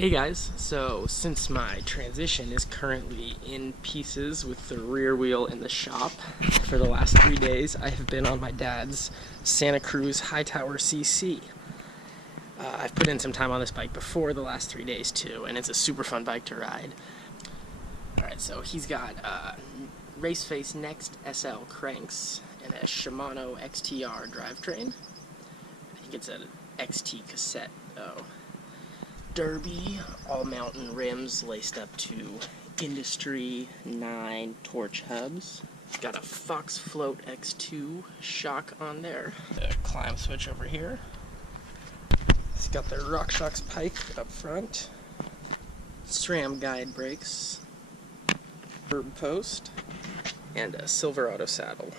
Hey guys, so since my transition is currently in pieces with the rear wheel in the shop, for the last 3 days I have been on my dad's Santa Cruz Hightower CC. I've put in some time on this bike before the last 3 days too, and it's a super fun bike to ride. Alright, so he's got Raceface Next SL cranks and a Shimano XTR drivetrain. I think it's an XT cassette though. Derby, all mountain rims laced up to Industry 9 torch hubs. Got a Fox Float X2 shock on there. The climb switch over here. It's got the RockShox pike up front. SRAM guide brakes. Curb post. And a silver auto saddle.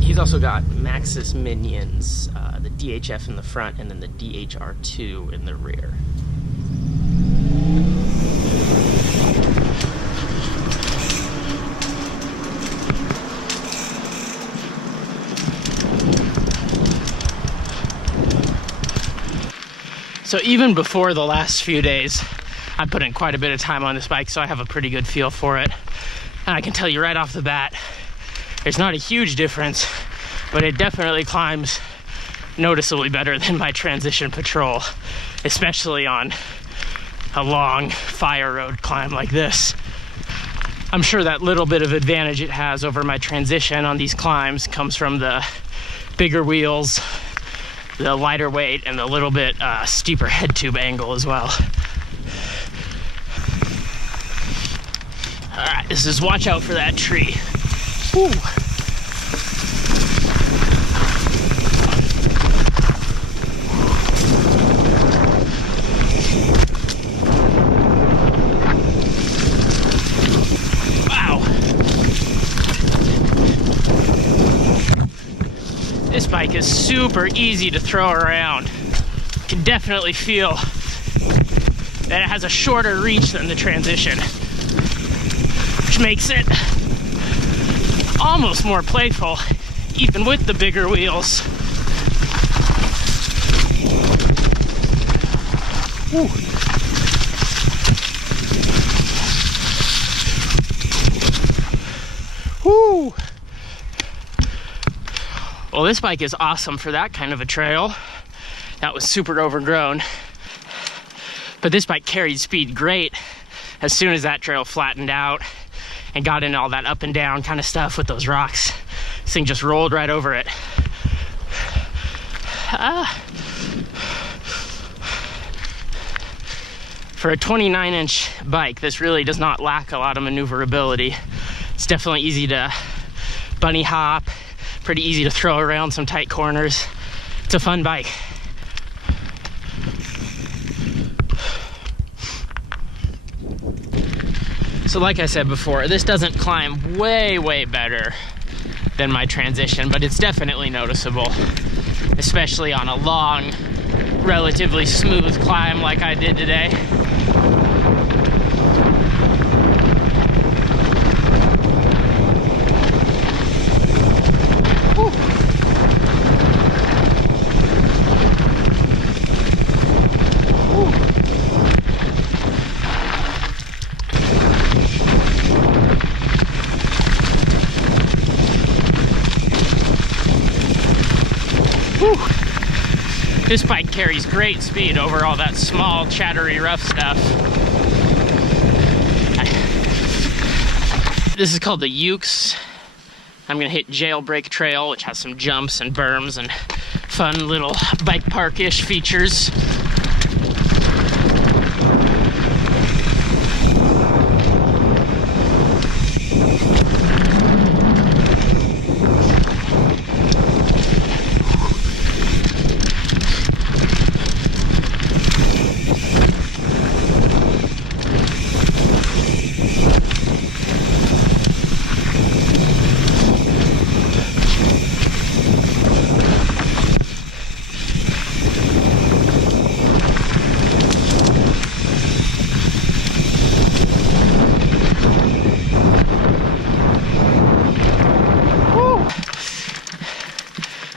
He's also got Maxxis Minions, the DHF in the front and then the DHR2 in the rear. So even before the last few days, I put in quite a bit of time on this bike, so I have a pretty good feel for it. And I can tell you right off the bat, there's not a huge difference, but it definitely climbs noticeably better than my Transition Patrol, especially on a long fire road climb like this. I'm sure that little bit of advantage it has over my Transition on these climbs comes from the bigger wheels, the lighter weight, and the little bit steeper head tube angle as well. All right, this is watch out for that tree. Woo. Wow. This bike is super easy to throw around. You can definitely feel that it has a shorter reach than the Transition, which makes it almost more playful, even with the bigger wheels. Woo. Woo. Well, this bike is awesome for that kind of a trail. That was super overgrown. But this bike carried speed great as soon as that trail flattened out and got in all that up and down kind of stuff with those rocks. This thing just rolled right over it. For a 29-inch bike, this really does not lack a lot of maneuverability. It's definitely easy to bunny hop, pretty easy to throw around some tight corners. It's a fun bike. So like I said before, this doesn't climb way better than my Transition, but it's definitely noticeable, especially on a long, relatively smooth climb like I did today. This bike carries great speed over all that small, chattery, rough stuff. This is called the Ukes. I'm gonna hit Jailbreak Trail, which has some jumps and berms and fun little bike park-ish features.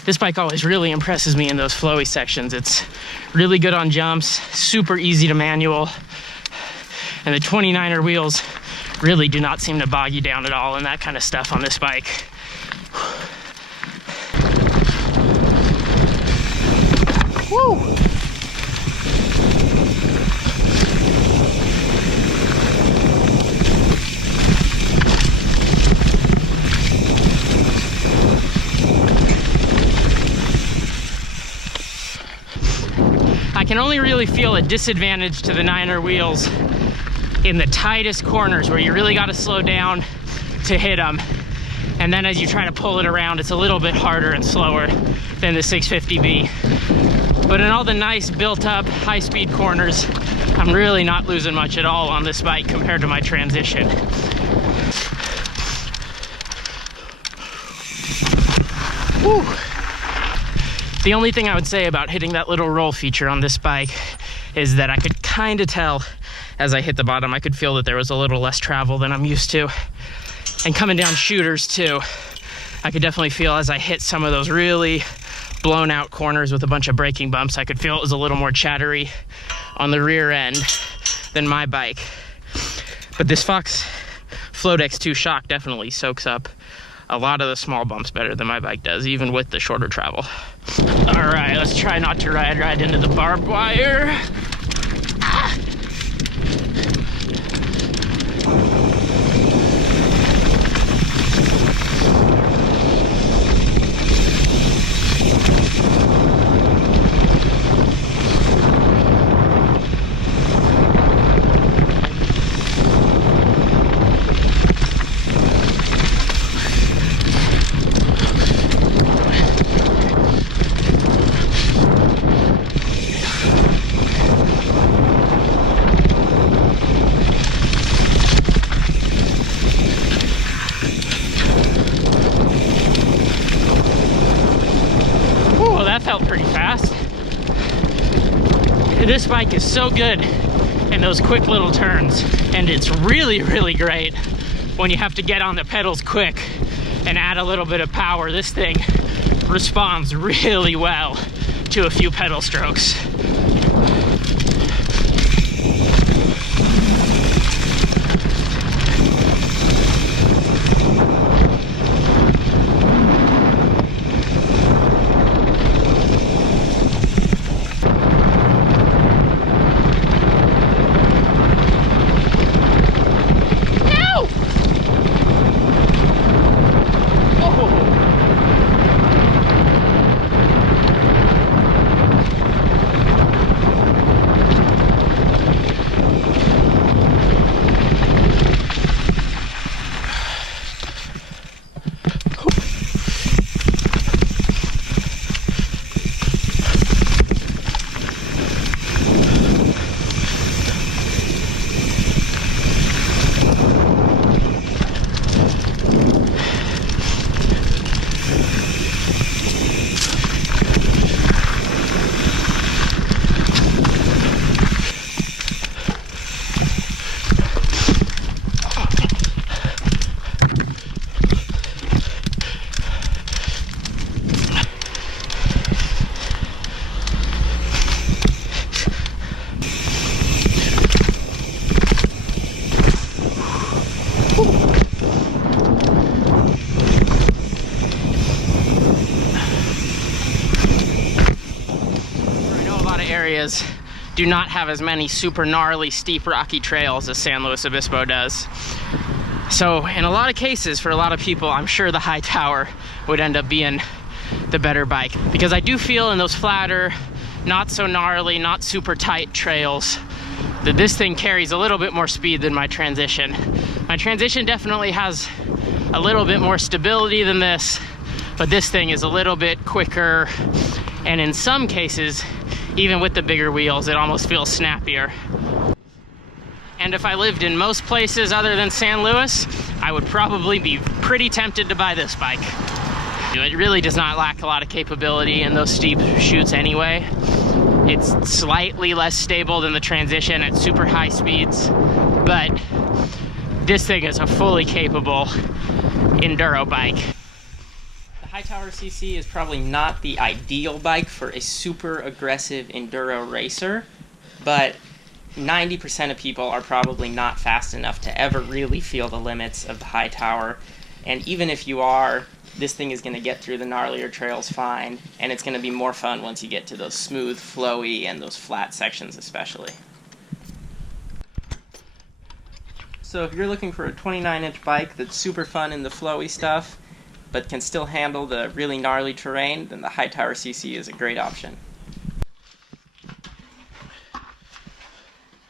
This bike always really impresses me in those flowy sections. It's really good on jumps, super easy to manual, And the 29er wheels really do not seem to bog you down at all and that kind of stuff on this bike. Woo! I can only really feel a disadvantage to the 9er wheels in the tightest corners where you really got to slow down to hit them. And then as you try to pull it around, it's a little bit harder and slower than the 650B. But in all the nice built up high-speed corners, I'm really not losing much at all on this bike compared to my Transition. Whew. The only thing I would say about hitting that little roll feature on this bike is that I could kind of tell as I hit the bottom, I could feel that there was a little less travel than I'm used to. And coming down shooters too, I could definitely feel as I hit some of those really blown out corners with a bunch of braking bumps, I could feel it was a little more chattery on the rear end than my bike. But this Fox Float X2 shock definitely soaks up a lot of the small bumps better than my bike does, even with the shorter travel. All right, let's try not to ride right into the barbed wire. Ah. Felt pretty fast. This bike is so good in those quick little turns, and it's really, really great when you have to get on the pedals quick and add a little bit of power. This thing responds really well to a few pedal strokes. Areas do not have as many super gnarly, steep, rocky trails as San Luis Obispo does. So in a lot of cases, for a lot of people, I'm sure the Hightower would end up being the better bike, because I do feel in those flatter, not so gnarly, not super tight trails that this thing carries a little bit more speed than my Transition. My Transition definitely has a little bit more stability than this, but this thing is a little bit quicker, and in some cases, even with the bigger wheels, it almost feels snappier. And if I lived in most places other than San Luis, I would probably be pretty tempted to buy this bike. It really does not lack a lot of capability in those steep chutes anyway. It's slightly less stable than the Transition at super high speeds, but this thing is a fully capable enduro bike. Hightower CC is probably not the ideal bike for a super aggressive enduro racer, but 90% of people are probably not fast enough to ever really feel the limits of the Hightower. And even if you are, this thing is going to get through the gnarlier trails fine, and it's going to be more fun once you get to those smooth, flowy, and those flat sections especially. So if you're looking for a 29-inch bike that's super fun in the flowy stuff, but can still handle the really gnarly terrain, then the Hightower CC is a great option.